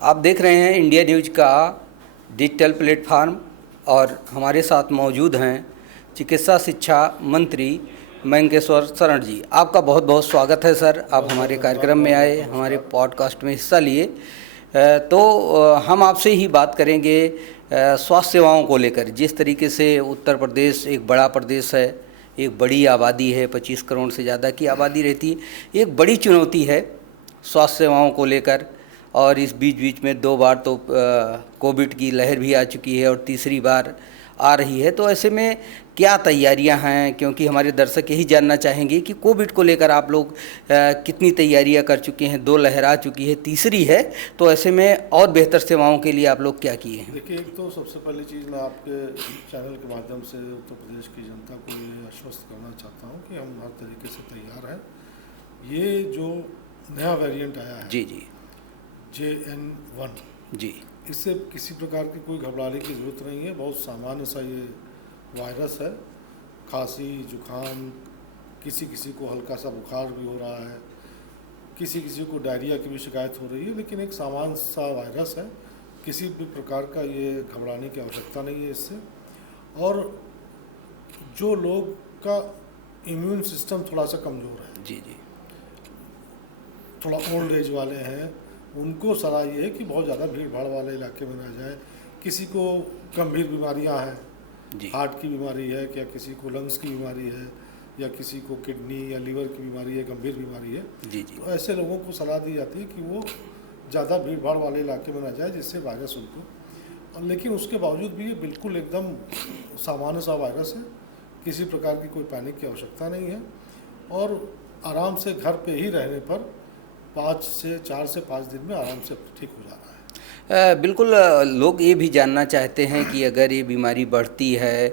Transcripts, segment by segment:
आप देख रहे हैं इंडिया न्यूज का डिजिटल प्लेटफार्म और हमारे साथ मौजूद हैं चिकित्सा शिक्षा मंत्री मयंकेश्वर शरण जी। आपका बहुत बहुत स्वागत है सर, आप हमारे कार्यक्रम में आए, हमारे पॉडकास्ट में हिस्सा लिए। हम आपसे ही बात करेंगे स्वास्थ्य सेवाओं को लेकर। जिस तरीके से उत्तर प्रदेश एक बड़ा प्रदेश है, एक बड़ी आबादी है, 25 करोड़ से ज़्यादा की आबादी रहती है, एक बड़ी चुनौती है स्वास्थ्य सेवाओं को लेकर। और इस बीच में 2 बार तो कोविड की लहर भी आ चुकी है और तीसरी बार आ रही है। तो ऐसे में क्या तैयारियां हैं, क्योंकि हमारे दर्शक यही जानना चाहेंगे कि कोविड को लेकर आप लोग कितनी तैयारियां कर चुके हैं। 2 लहर आ चुकी है, तीसरी है, तो ऐसे में और बेहतर सेवाओं के लिए आप लोग क्या किए हैं? देखिए, एक तो सबसे पहली चीज़ मैं आपके चैनल के माध्यम से उत्तर प्रदेश की जनता को ये आश्वस्त करना चाहता हूँ कि हम हर तरीके से तैयार हैं। ये जो नया वेरिएंट आया है जी जी JN1, जी, इससे किसी प्रकार की कोई घबराने की ज़रूरत नहीं है। बहुत सामान्य सा ये वायरस है। खांसी, जुकाम, किसी किसी को हल्का सा बुखार भी हो रहा है, किसी किसी को डायरिया की भी शिकायत हो रही है, लेकिन एक सामान्य सा वायरस है। किसी भी प्रकार का ये घबराने की आवश्यकता नहीं है इससे। और जो लोग का इम्यून सिस्टम थोड़ा सा कमज़ोर है, जी जी, थोड़ा ओल्ड एज वाले हैं, उनको सलाह ये है कि बहुत ज़्यादा भीड़ भाड़ वाले इलाके में ना जाए। किसी को गंभीर बीमारियां हैं, जी हार्ट की बीमारी है, क्या किसी को लंग्स की बीमारी है, या किसी को किडनी या लीवर की बीमारी है, गंभीर बीमारी है, जी जी, तो ऐसे लोगों को सलाह दी जाती है कि वो ज़्यादा भीड़ भाड़ वाले इलाके में ना जाए, जिससे वायरस उनको। लेकिन उसके बावजूद भी ये बिल्कुल एकदम सामान्य सा वायरस है। किसी प्रकार की कोई पैनिक की आवश्यकता नहीं है। और आराम से घर पे ही रहने पर 4 से 5 दिन में आराम से ठीक हो जा रहा है। बिल्कुल। लोग ये भी जानना चाहते हैं कि अगर ये बीमारी बढ़ती है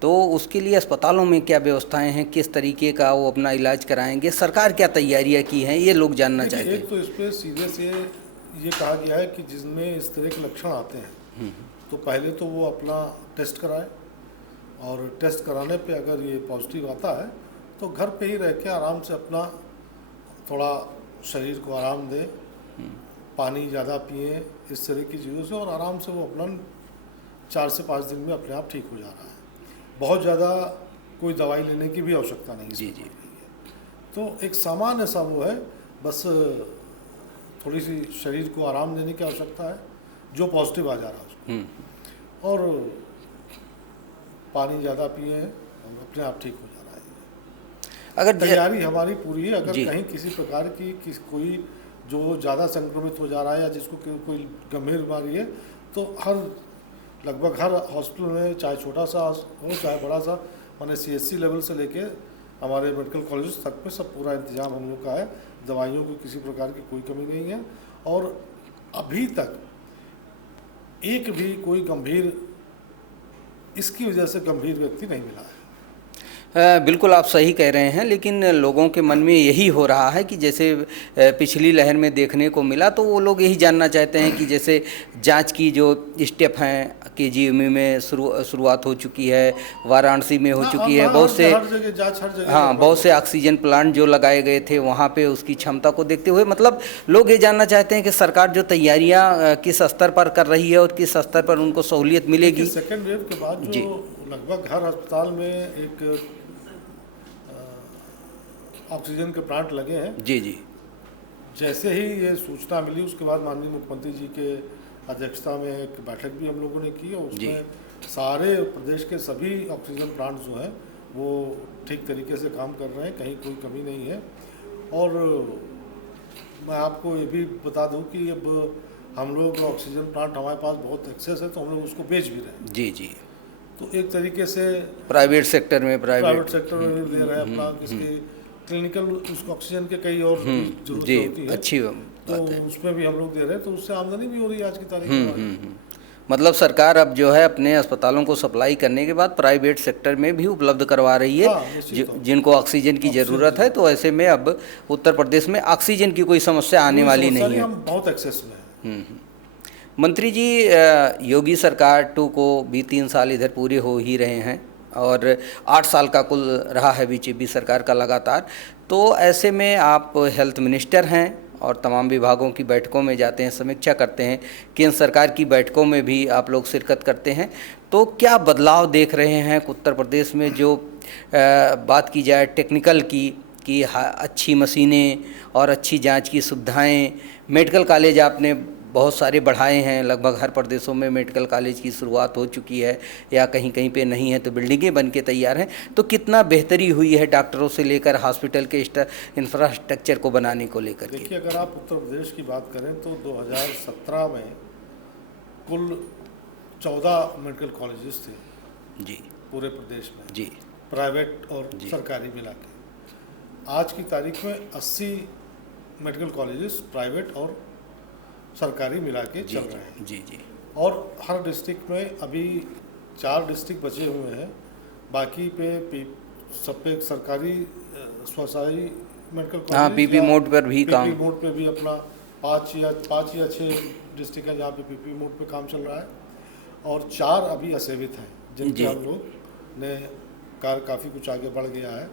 तो उसके लिए अस्पतालों में क्या व्यवस्थाएं हैं, किस तरीके का वो अपना इलाज कराएंगे, सरकार क्या तैयारियां की हैं, ये लोग जानना चाहते हैं। एक तो इस पर सीधे से ये कहा गया है कि जिसमें इस तरह के लक्षण आते हैं तो पहले तो वो अपना टेस्ट कराए, और टेस्ट कराने पे अगर ये पॉजिटिव आता है तो घर पे ही रह के आराम से अपना थोड़ा शरीर को आराम दे, पानी ज़्यादा पिए, इस तरह की चीज़ों से, और आराम से वो अपना 4 से 5 दिन में अपने आप ठीक हो जा रहा है। बहुत ज़्यादा कोई दवाई लेने की भी आवश्यकता नहीं जी जी, तो एक सामान्य सा वो है, बस थोड़ी सी शरीर को आराम देने की आवश्यकता है जो पॉजिटिव आ जा रहा है उसको। और पानी ज़्यादा पिए और अपने आप ठीक हो जा रहा है। अगर तैयारी हमारी पूरी है। अगर कहीं किसी प्रकार की कोई जो ज़्यादा संक्रमित हो जा रहा है या जिसको कोई गंभीर बीमारी है, तो लगभग हर हॉस्पिटल में, चाहे छोटा सा हो चाहे बड़ा सा, माने CHC लेवल से लेके हमारे मेडिकल कॉलेज तक में सब पूरा इंतजाम हम लोग का है। दवाइयों की किसी प्रकार की कोई कमी नहीं है। और अभी तक एक भी कोई गंभीर, इसकी वजह से गंभीर व्यक्ति नहीं मिला है। बिल्कुल आप सही कह रहे हैं, लेकिन लोगों के मन में यही हो रहा है कि जैसे पिछली लहर में देखने को मिला, तो वो लोग यही जानना चाहते हैं कि जैसे जांच की जो स्टेप हैं, KGMU में शुरुआत हो चुकी है, वाराणसी में हो चुकी है, बहुत से बहुत से ऑक्सीजन प्लांट जो लगाए गए थे वहाँ पे उसकी क्षमता को देखते हुए, मतलब लोग ये जानना चाहते हैं कि सरकार जो तैयारियाँ किस स्तर पर कर रही है और किस स्तर पर उनको सहूलियत मिलेगी। सेकेंड वेव के बाद जो लगभग हर अस्पताल में एक ऑक्सीजन के प्लांट लगे हैं। जी जी, जैसे ही ये सूचना मिली उसके बाद माननीय मुख्यमंत्री जी के अध्यक्षता में एक बैठक भी हम लोगों ने की, और उसमें सारे प्रदेश के सभी ऑक्सीजन प्लांट जो हैं वो ठीक तरीके से काम कर रहे हैं, कहीं कोई कमी नहीं है। और मैं आपको ये भी बता दूं कि अब हम लोग ऑक्सीजन प्लांट हमारे पास बहुत एक्सेस है, तो हम लोग उसको बेच भी रहे हैं। जी जी, तो एक तरीके से प्राइवेट सेक्टर में भी दे रहे हैं अपना, किसके क्लिनिकल उसको ऑक्सीजन के कई और जरूरत होती है, अच्छी तो उसमें भी हम लोग दे रहे हैं, तो उससे आमदनी भी हो रही है आज की तारीख में। मतलब सरकार अब जो है अपने अस्पतालों को सप्लाई करने के बाद प्राइवेट सेक्टर में भी उपलब्ध करवा रही है जिनको ऑक्सीजन की ज़रूरत है। तो ऐसे में अब उत्तर प्रदेश में ऑक्सीजन की कोई समस्या आने वाली नहीं है। हम बहुत एक्सेस में हैं। मंत्री जी, योगी सरकार 2 को भी 3 साल इधर पूरे हो ही रहे हैं और 8 साल का कुल रहा है बीजेपी सरकार का लगातार। तो ऐसे में आप हेल्थ मिनिस्टर हैं और तमाम विभागों की बैठकों में जाते हैं, समीक्षा करते हैं, केंद्र सरकार की बैठकों में भी आप लोग शिरकत करते हैं, तो क्या बदलाव देख रहे हैं उत्तर प्रदेश में? जो बात की जाए टेक्निकल की, कि अच्छी मशीनें और अच्छी जांच की सुविधाएं, मेडिकल कॉलेज आपने बहुत सारे बढ़ाए हैं, लगभग हर प्रदेशों में मेडिकल कॉलेज की शुरुआत हो चुकी है, या कहीं कहीं पे नहीं है तो बिल्डिंगें बन के तैयार हैं, तो कितना बेहतरी हुई है डॉक्टरों से लेकर हॉस्पिटल के इंफ्रास्ट्रक्चर को बनाने को लेकर के? देखिए, अगर आप उत्तर प्रदेश की बात करें तो 2017 में कुल 14 मेडिकल कॉलेजेस थे जी पूरे प्रदेश में, जी, प्राइवेट और सरकारी मिला के। आज की तारीख में 80 मेडिकल कॉलेजेस प्राइवेट और सरकारी मिला के चल रहे हैं। जी जी। और हर डिस्ट्रिक्ट में अभी 4 डिस्ट्रिक्ट बचे हुए हैं, बाकी पे सब पे सरकारी स्वशासी मेडिकल कॉलेज, हाँ, पीपी मोड पर भी काम, पीपी मोड पे भी अपना 5 या 6 डिस्ट्रिक्ट हैं जहाँ पे पीपी मोड पे काम चल रहा है, और 4 अभी असेवित हैं जिनके हम लोग ने कार्य काफ़ी कुछ आगे बढ़ गया है,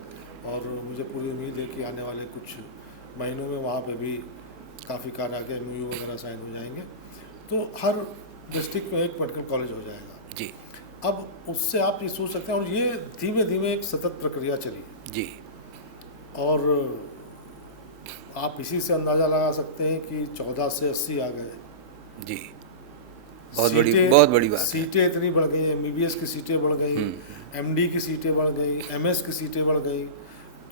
और मुझे पूरी उम्मीद है कि आने वाले कुछ महीनों में वहाँ पे भी काफ़ी कार्य आगे MOU वगैरह साइन हो जाएंगे, तो हर डिस्ट्रिक्ट में एक मेडिकल कॉलेज हो जाएगा जी। अब उससे आप ये सोच सकते हैं, और ये धीमे धीमे एक सतत प्रक्रिया चली जी, और आप इसी से अंदाज़ा लगा सकते हैं कि 14 से 80 आ गए जी। बहुत बड़ी बात है। सीटें इतनी बढ़ गई, MBBS की सीटें बढ़ गई, MD की सीटें बढ़ गई, MS की सीटें बढ़ गई,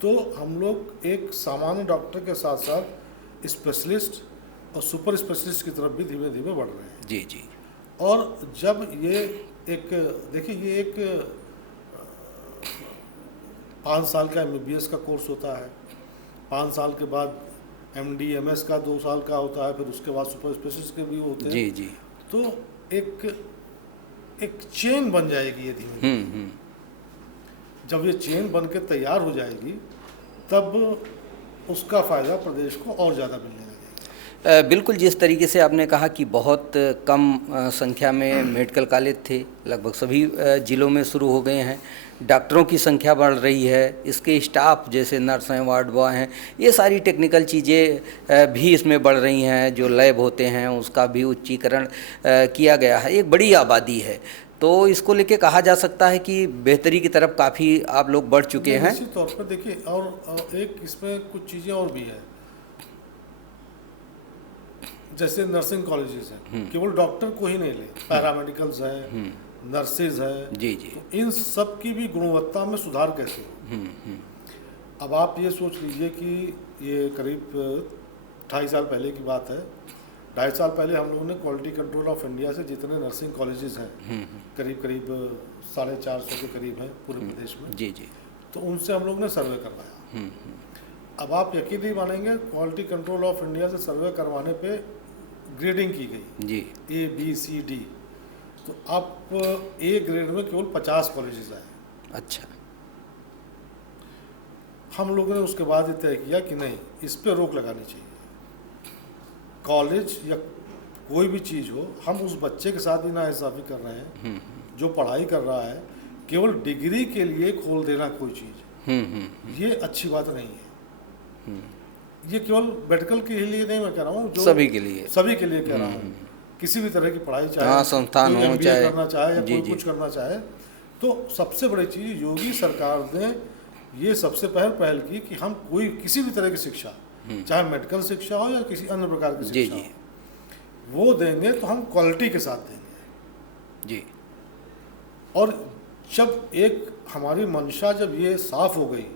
तो हम लोग एक सामान्य डॉक्टर के साथ साथ स्पेशलिस्ट और सुपर स्पेशलिस्ट की तरफ भी धीमे धीमे बढ़ रहे हैं। जी जी। और जब ये एक, देखिए, ये एक 5 साल का MBBS का कोर्स होता है, 5 साल के बाद MD MS का 2 साल का होता है, फिर उसके बाद सुपर स्पेशलिस्ट के भी होते हैं। जी जी। तो एक चेन बन जाएगी ये धीमे। जब ये चेन बन के तैयार हो जाएगी तब उसका फ़ायदा प्रदेश को और ज़्यादा मिलने लगेगा। बिल्कुल, जिस तरीके से आपने कहा कि बहुत कम संख्या में मेडिकल कॉलेज थे, लगभग सभी ज़िलों में शुरू हो गए हैं, डॉक्टरों की संख्या बढ़ रही है, इसके स्टाफ जैसे नर्स हैं, वार्ड बॉय हैं, ये सारी टेक्निकल चीज़ें भी इसमें बढ़ रही हैं, जो लैब होते हैं उसका भी उच्चीकरण किया गया है, एक बड़ी आबादी है, तो इसको लेके कहा जा सकता है कि बेहतरी की तरफ काफ़ी आप लोग बढ़ चुके हैं। निश्चित तौर पर देखिए, और एक इसमें कुछ चीज़ें और भी है, जैसे नर्सिंग कॉलेजेस हैं, केवल डॉक्टर को ही नहीं ले, पैरामेडिकल्स हैं, नर्सेज हैं, जी जी, तो इन सब की भी गुणवत्ता में सुधार कैसे हो। अब आप ये सोच लीजिए कि ये करीब 2.5 साल पहले की बात है, 2.5 साल पहले हम लोगों ने क्वालिटी कंट्रोल ऑफ इंडिया से जितने नर्सिंग कॉलेजेस हैं, करीब 450 के करीब हैं पूरे प्रदेश में, जी जी, तो उनसे हम लोग ने सर्वे करवाया। अब आप यकीन नहीं मानेंगे, क्वालिटी कंट्रोल ऑफ इंडिया से सर्वे करवाने पे ग्रेडिंग की गई जी, A B C D, तो आप A ग्रेड में केवल 50 कॉलेजेस आए। अच्छा। हम लोगों ने उसके बाद ये तय किया कि नहीं, इस पे रोक लगानी चाहिए। कॉलेज या कोई भी चीज़ हो, हम उस बच्चे के साथ भी नाइंसाफ़ी कर रहे हैं जो पढ़ाई कर रहा है, केवल डिग्री के लिए खोल देना कोई चीज़, ये अच्छी बात नहीं है। ये केवल मेडिकल के लिए नहीं मैं कह रहा हूँ, जो सभी के लिए कह रहा हूँ, किसी भी तरह की पढ़ाई, चाहे संस्थान हो, चाहे करना चाहे या कोई कुछ करना चाहे, तो सबसे बड़ी चीज़ योगी सरकार ने ये सबसे पहल की कि हम कोई किसी भी तरह की शिक्षा, चाहे मेडिकल शिक्षा हो या किसी अन्य प्रकार की शिक्षा हो, वो देंगे तो हम क्वालिटी के साथ देंगे जी। और जब एक हमारी मंशा जब ये साफ हो गई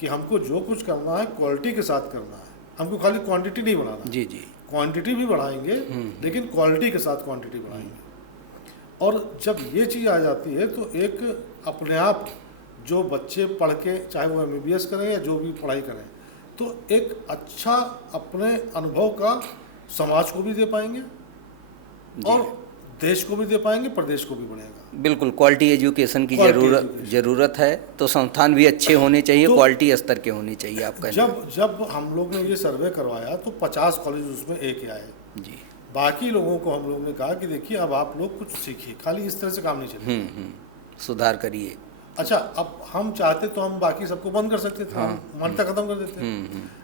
कि हमको जो कुछ करना है क्वालिटी के साथ करना है, हमको खाली क्वांटिटी नहीं बढ़ाना जी जी, क्वांटिटी भी बढ़ाएंगे लेकिन क्वालिटी के साथ क्वांटिटी बढ़ाएंगे। और जब ये चीज़ आ जाती है तो एक अपने आप जो बच्चे पढ़ के, चाहे वो MBBS करें या जो भी पढ़ाई करें, तो एक अच्छा अपने अनुभव का समाज को भी दे पाएंगे और देश को भी दे पाएंगे, प्रदेश को भी बढ़ेगा। बिल्कुल, क्वालिटी एजुकेशन की ज़रूरत है, तो संस्थान भी अच्छे होने चाहिए, तो क्वालिटी स्तर के होने चाहिए। आपका जब हम लोग ने ये सर्वे करवाया तो 50 कॉलेज उसमें एक आए जी। बाकी लोगों को हम लोग ने कहा कि देखिए, अब आप लोग कुछ सीखिए, खाली इस तरह से काम नहीं चलेगा, सुधार करिए। अच्छा, अब हम चाहते तो हम बाकी सबको बंद कर सकते थे, हम मान्यता खत्म कर देते,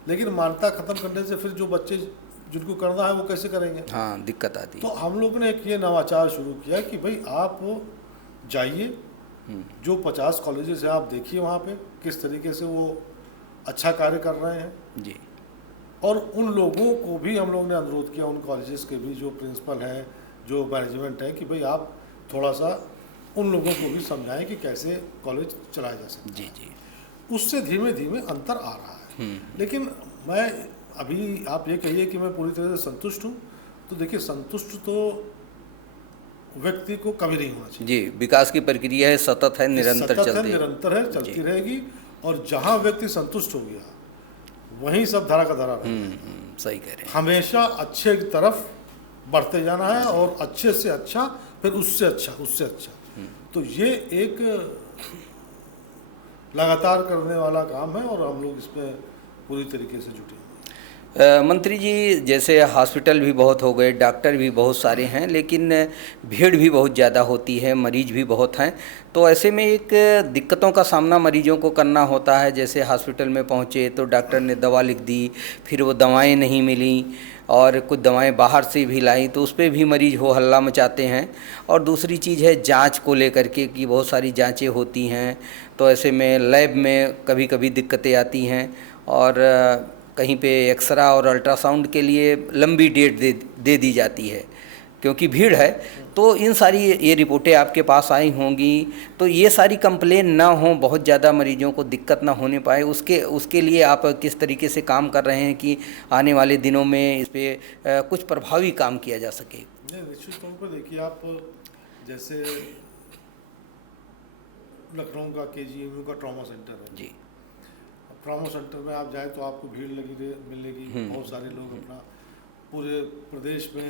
लेकिन मान्यता खत्म करने से फिर जो बच्चे जिनको करना है वो कैसे करेंगे? हाँ, दिक्कत आती तो है। हम लोग ने एक ये नवाचार शुरू किया कि भाई आप जाइए, जो 50 कॉलेजेस है आप देखिए वहाँ पे किस तरीके से वो अच्छा कार्य कर रहे हैं जी। और उन लोगों को भी हम लोग ने अनुरोध किया, उन कॉलेजेस के भी जो प्रिंसिपल हैं, जो मैनेजमेंट है, कि भाई आप थोड़ा सा उन लोगों को भी समझाएं कि कैसे कॉलेज चलाया जा सकता है। जी जी। उससे धीमे धीमे अंतर आ रहा है। लेकिन मैं अभी आप ये कहिए कि मैं पूरी तरह से संतुष्ट हूँ, तो देखिए संतुष्ट तो व्यक्ति को कभी नहीं होना चाहिए। जी, विकास की प्रक्रिया है, सतत है, निरंतर सतत है, चलती निरंतर है, चलती रहेगी। और जहाँ व्यक्ति संतुष्ट हो गया वहीं सब धरा का धरा रहेगा। सही कह रहे हैं। हमेशा अच्छे की तरफ बढ़ते जाना है और अच्छे से अच्छा, फिर उससे अच्छा, उससे अच्छा। तो ये एक लगातार करने वाला काम है और हम लोग इसमें पूरी तरीके से जुटे हैं। मंत्री जी, जैसे हॉस्पिटल भी बहुत हो गए, डॉक्टर भी बहुत सारे हैं, लेकिन भीड़ भी बहुत ज़्यादा होती है, मरीज भी बहुत हैं, तो ऐसे में एक दिक्कतों का सामना मरीजों को करना होता है। जैसे हॉस्पिटल में पहुँचे तो डॉक्टर ने दवा लिख दी, फिर वो दवाएं नहीं मिली और कुछ दवाएं बाहर से भी लाई, तो उस पर भी मरीज हो हल्ला मचाते हैं। और दूसरी चीज़ है जांच को लेकर के कि बहुत सारी जांचें होती हैं, तो ऐसे में लैब में कभी कभी दिक्कतें आती हैं और कहीं पे एक्सरा और अल्ट्रासाउंड के लिए लंबी डेट दे दी जाती है क्योंकि भीड़ है। तो इन सारी ये रिपोर्टें आपके पास आई होंगी, तो ये सारी कंप्लेन ना हो, बहुत ज़्यादा मरीजों को दिक्कत ना होने पाए, उसके लिए आप किस तरीके से काम कर रहे हैं कि आने वाले दिनों में इस पर कुछ प्रभावी काम किया जा सके? नहीं, निश्चित तौर पर देखिए, आप जैसे लखनऊ का KGMU का ट्रॉमा सेंटर है जी। ट्रॉमा सेंटर में आप जाए तो आपको भीड़ मिलेगी। बहुत सारे लोग अपना पूरे प्रदेश में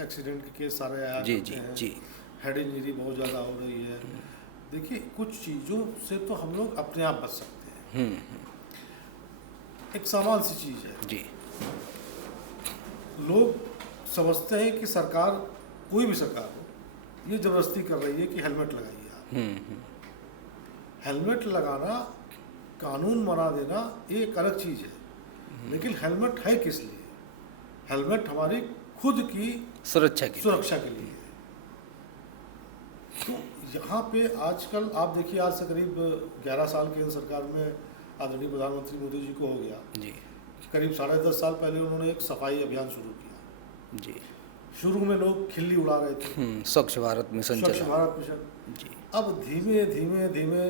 एक्सीडेंट के केस सारे आया करते हैं। जी। हेड इंजरी बहुत ज़्यादा हो रही है। देखिए, कुछ चीज़ों से तो हम लोग अपने आप बच सकते हैं। एक सामान्य सी चीज़ है जी। लोग समझते हैं कि सरकार, कोई भी सरकार हो, ये ज़बरदस्ती कर रही है कि हेलमेट लगाइए आप। हेलमेट लगाना, कानून बना देना, एक अलग चीज़ है। लेकिन हेलमेट है किस लिए? हेलमेट हमारी खुद की सुरक्षा के लिए है। तो यहाँ पे आजकल आप देखिए, आज से करीब 11 साल केंद्र सरकार में आदरणीय प्रधानमंत्री मोदी जी को हो गया जी। करीब 10.5 साल पहले उन्होंने एक सफाई अभियान शुरू किया। जी। शुरू में लोग खिल्ली उड़ा रहे थे, स्वच्छ भारत मिशन स्वच्छ भारत मिशन। जी। अब धीमे धीमे धीमे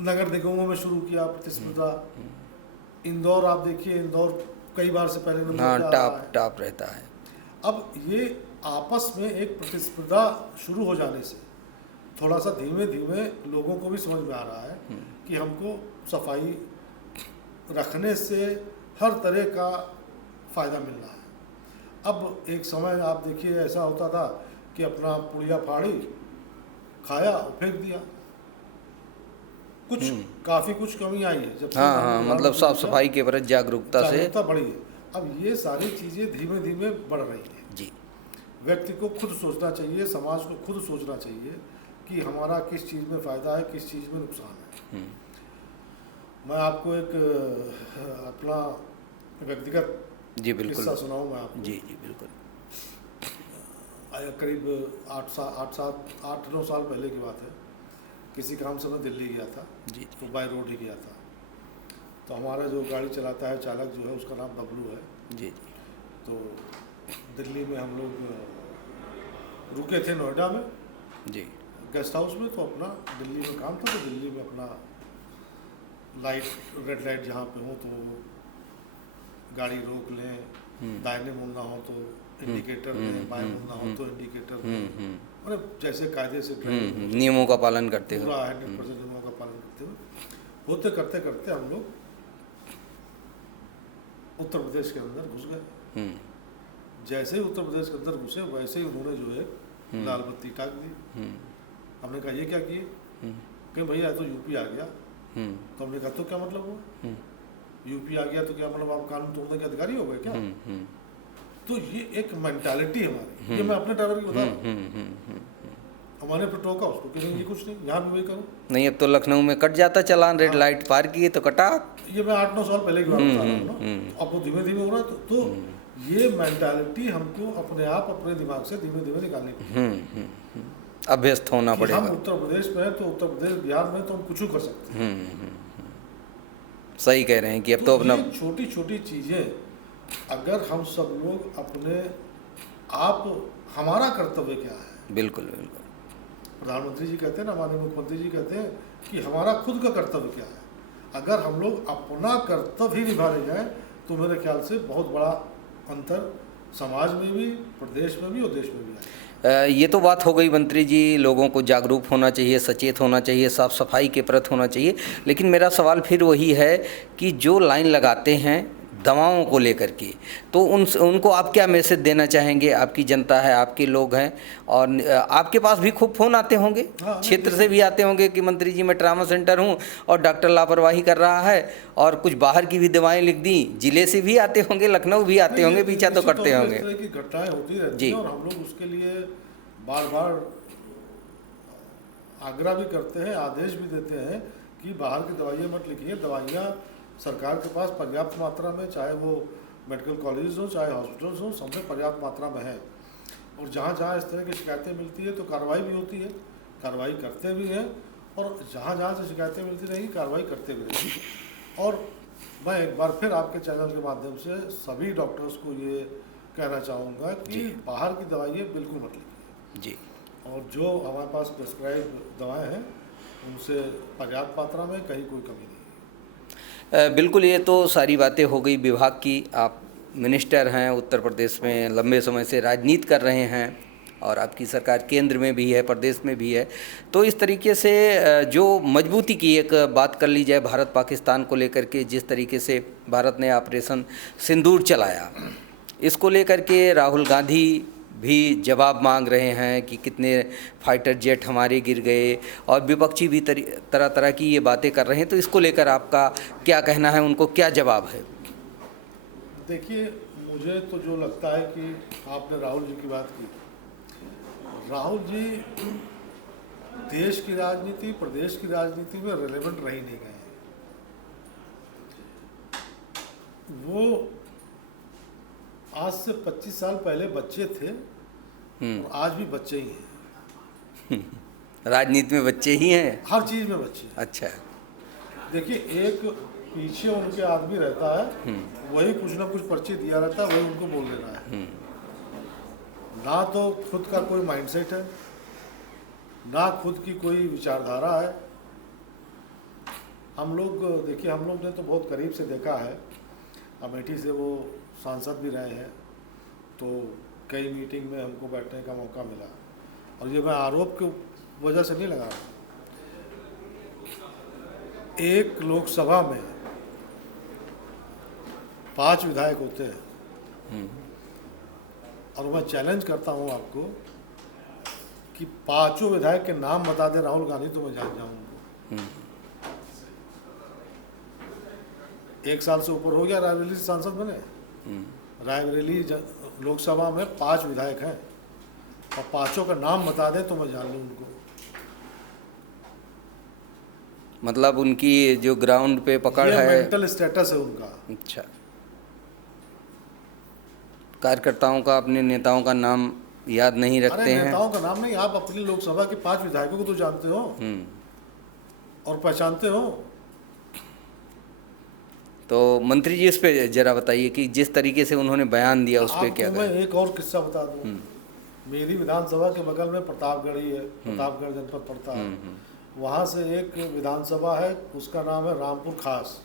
नगर निगमों में शुरू किया प्रतिस्पर्धा। इंदौर आप देखिए, इंदौर कई बार से पहले नंबर टॉप रहता है। अब ये आपस में एक प्रतिस्पर्धा शुरू हो जाने से थोड़ा सा धीमे धीमे लोगों को भी समझ में आ रहा है कि हमको सफाई रखने से हर तरह का फ़ायदा मिल रहा है। अब एक समय आप देखिए ऐसा होता था कि अपना पुड़िया फाड़ी, खाया और फेंक दिया। काफ़ी कुछ कमी आई है जब से मतलब साफ सफाई के प्रति जागरूकता बढ़ी है। अब ये सारी चीज़ें धीमे धीमे बढ़ रही हैं जी। व्यक्ति को खुद सोचना चाहिए, समाज को खुद सोचना चाहिए कि हमारा किस चीज़ में फ़ायदा है, किस चीज़ में नुकसान है। मैं आपको एक अपना व्यक्तिगत किस्सा सुनाऊँ मैं आपको। जी बिल्कुल। करीब 8-9 साल पहले की बात है। किसी काम से मैं दिल्ली गया था जी। तो बाय रोड ही गया था। तो हमारा जो गाड़ी चलाता है चालक जो है उसका नाम बबलू है जी। तो दिल्ली में हम लोग रुके थे नोएडा में जी, गेस्ट हाउस में। तो अपना दिल्ली में काम था, तो दिल्ली में अपना रेड लाइट जहाँ पे हो तो गाड़ी रोक लें, दाहिने मुड़ना हो तो इंडिकेटर दें, बाएं मुड़ना हो तो इंडिकेटर दें, मतलब जैसे कायदे से नियमों का पालन करते हुए, पूरा 100% नियमों का पालन करते हुए होते करते करते हम लोग उत्तर प्रदेश के अंदर घुस गए। जैसे ही उत्तर प्रदेश के अंदर घुसे वैसे ही उन्होंने जो है लाल बत्ती टाक दी। हमने कहा ये क्या किए? कहीं भैया तो यूपी आ गया। तो हमने कहा तो क्या मतलब हुआ? यूपी आ गया तो क्या मतलब आप कानून तोड़ने के अधिकारी हो गए क्या? तो ये एक मेंटालिटी हमारी, ये मैं अपने ड्राइवर की बता रहा हूँ। मैंने फिर टोका उसको कि नहीं ये कुछ नहीं, यहाँ भी वही करो। नहीं, अब तो लखनऊ में कट जाता चालान, रेड लाइट पार किए तो कटा। ये मैं 8-9 साल पहले की बात बता रहा हूँ ना। अब वो धीमे धीमे हो रहा है, तो ये मेंटालिटी हमको अपने आप अपने दिमाग से धीमे धीमे निकालनी पड़ेगी। अभ्यस्त होना पड़ेगा। हम उत्तर प्रदेश में हैं तो उत्तर प्रदेश, बिहार में तो हम कुछ कर सकते हैं। सही कह रहे हैं कि अब तो अपना छोटी छोटी चीज़ें अगर हम सब लोग अपने आप, हमारा कर्तव्य क्या है। बिल्कुल बिल्कुल। प्रधानमंत्री जी कहते हैं ना, माननीय मुख्यमंत्री जी कहते हैं कि हमारा खुद का कर्तव्य क्या है। अगर हम लोग अपना कर्तव्य ही निभाने जाएं तो मेरे ख्याल से बहुत बड़ा अंतर समाज में भी, प्रदेश में भी और देश में भी आएगा। ये तो बात हो गई मंत्री जी, लोगों को जागरूक होना चाहिए, सचेत होना चाहिए, साफ सफाई के प्रति होना चाहिए। लेकिन मेरा सवाल फिर वही है कि जो लाइन लगाते हैं दवाओं को लेकर के, तो उनको आप क्या मैसेज देना चाहेंगे? आपकी जनता है, आपके लोग हैं, और आपके पास भी खूब फ़ोन आते होंगे, क्षेत्र से भी आते होंगे कि मंत्री जी मैं ट्रामा सेंटर हूं और डॉक्टर लापरवाही कर रहा है, और कुछ बाहर की भी दवाएं लिख दी। जिले से भी आते होंगे, लखनऊ भी आते होंगे, पीछा तो करते होंगे। इस तरह की घटनाएं होती रहती हैं और हम लोग उसके लिए बार बार आग्रह भी करते हैं, आदेश भी देते हैं कि बाहर की दवाइयाँ मत लिखिए। दवाइयाँ सरकार के पास पर्याप्त मात्रा में, चाहे वो मेडिकल कॉलेज हो चाहे हॉस्पिटल्स हो, सब में पर्याप्त मात्रा में है। और जहाँ जहाँ इस तरह की शिकायतें मिलती है तो कार्रवाई भी होती है, कार्रवाई करते भी हैं, और जहाँ जहाँ से शिकायतें मिलती रहेंगी कार्रवाई करते भी रहेंगे। और मैं एक बार फिर आपके चैनल के माध्यम से सभी डॉक्टर्स को ये कहना चाहूँगा कि बाहर की दवाइयाँ बिल्कुल मत लीजिए जी, और जो हमारे पास प्रिस्क्राइब दवाएँ हैं उनसे पर्याप्त मात्रा में, कहीं कोई कमी नहीं। बिल्कुल, ये तो सारी बातें हो गई विभाग की। आप मिनिस्टर हैं, उत्तर प्रदेश में लंबे समय से राजनीति कर रहे हैं, और आपकी सरकार केंद्र में भी है, प्रदेश में भी है। तो इस तरीके से जो मजबूती की एक बात कर ली जाए भारत पाकिस्तान को लेकर के, जिस तरीके से भारत ने ऑपरेशन सिंदूर चलाया, इसको लेकर के राहुल गांधी भी जवाब मांग रहे हैं कि कितने फाइटर जेट हमारे गिर गए, और विपक्षी भी तरह तरह की ये बातें कर रहे हैं। तो इसको लेकर आपका क्या कहना है, उनको क्या जवाब है? देखिए, मुझे तो जो लगता है कि आपने राहुल जी की बात की, राहुल जी देश की राजनीति, प्रदेश की राजनीति में रिलेवेंट रह ही नहीं गए हैं। वो आज से 25 साल पहले बच्चे थे और आज भी बच्चे ही हैं। राजनीति में बच्चे ही हैं, हर चीज़ में बच्चे हैं। अच्छा, देखिए, एक पीछे उनके आदमी रहता है, वही कुछ ना कुछ पर्ची दिया रहता है, वही उनको बोल देना है। ना तो खुद का कोई माइंडसेट है, ना खुद की कोई विचारधारा है। हम लोग देखिए, हम लोग ने तो बहुत करीब से देखा है, अमेठी से वो सांसद भी रहे हैं, तो कई मीटिंग में हमको बैठने का मौका मिला। और ये मैं आरोप की वजह से नहीं लगा रहा, एक लोकसभा में 5 विधायक होते हैं, और मैं चैलेंज करता हूं आपको कि 5 विधायक के नाम बता दे राहुल गांधी तो मैं जान जाऊंगा। 1 साल से ऊपर हो गया रायबरेली से सांसद बने। रायबरेली लोकसभा में 5 विधायक हैं, और 5 का नाम बता दे तो मैं जान लूँ उनको। मतलब उनकी जो ग्राउंड पे पकड़ है, मेंटल स्टेटस है उनका। अच्छा, कार्यकर्ताओं का, अपने नेताओं का नाम याद नहीं रखते हैं। नेताओं का नाम नहीं, आप अपनी लोकसभा के 5 विधायकों को तो जानते हो और पहचानते हो। तो मंत्री जी, इस पे जरा बताइए कि जिस तरीके से उन्होंने बयान दिया उस पर क्या मैं एक और किस्सा बता दूं। मेरी विधानसभा के बगल में प्रतापगढ़ ही है, प्रतापगढ़ जनपद पड़ता है। वहाँ से एक विधानसभा है, उसका नाम है रामपुर खास।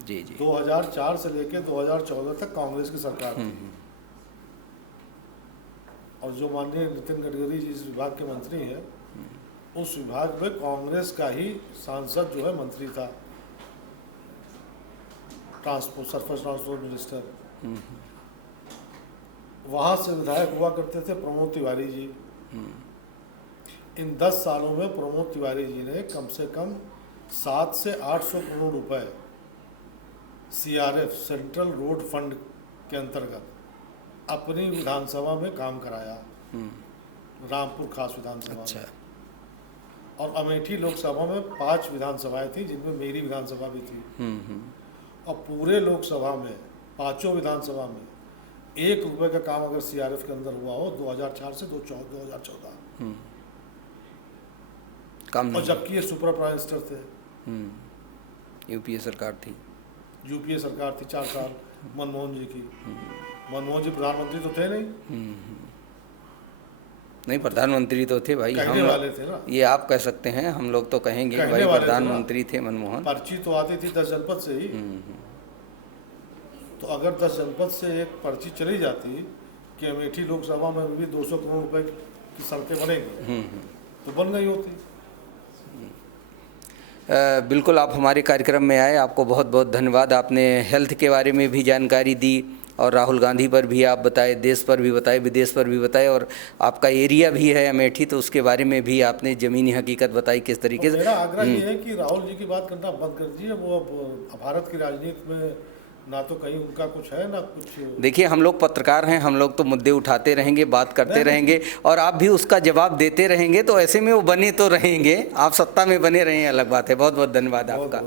जी जी। 2004 से लेकर 2014 तक कांग्रेस की सरकार थी, और जो माननीय नितिन गडकरी जी इस विभाग के मंत्री हैं, उस विभाग में कांग्रेस का ही सांसद जो है मंत्री था, ट्रांसपोर्ट, सरफेस ट्रांसपोर्ट मिनिस्टर। वहाँ से विधायक हुआ करते थे प्रमोद तिवारी जी। इन 10 सालों में प्रमोद तिवारी जी ने कम से कम 700 से 800 करोड़ रुपए CRF, सेंट्रल रोड फंड के अंतर्गत अपनी विधानसभा में काम कराया। रामपुर खास विधानसभा अच्छा। में। और अमेठी लोकसभा में 5 विधानसभाएं थी, जिनमें मेरी विधानसभा भी थी। और पूरे लोकसभा में 5 विधानसभा में ₹1 का काम अगर सीआरएफ के अंदर हुआ हो 2004 से 2014 काम और नहीं। जबकि ये सुपर प्राइम मिनिस्टर थे, यूपीए सरकार थी। यूपीए सरकार थी 4 साल मनमोहन जी की। मनमोहन जी प्रधानमंत्री तो थे नहीं, नहीं प्रधानमंत्री तो थे भाई, कहने हम वाले थे ना। ये आप कह सकते हैं, हम लोग तो कहेंगे कि कहने भाई वाले थे ना। प्रधानमंत्री थे मनमोहन। पर्ची तो आती थी 10 जनपद से ही। तो अगर 10 जनपद से एक पर्ची चली जाती कि अमेठी लोकसभा में भी 200 करोड़ रुपए की सड़कें बनेंगी, तो बन गई होती। बिल्कुल, आप हमारे कार्यक्रम में आए, आपको बहुत बहुत धन्यवाद। आपने हेल्थ के बारे में भी जानकारी दी और राहुल गांधी पर भी आप बताए, देश पर भी बताए, विदेश पर भी बताए, और आपका एरिया भी है अमेठी, तो उसके बारे में भी आपने ज़मीनी हकीकत बताई किस तरीके से। मेरा आग्रह ये है कि राहुल जी की बात करना बंद कर दीजिए। वो अब भारत की राजनीति में ना तो कहीं उनका कुछ है ना कुछ। देखिए, हम लोग पत्रकार हैं, हम लोग तो मुद्दे उठाते रहेंगे, बात करते रहेंगे, और आप भी उसका जवाब देते रहेंगे, तो ऐसे में वो बने तो रहेंगे। आप सत्ता में बने रहें अलग बात है। बहुत बहुत धन्यवाद आपका।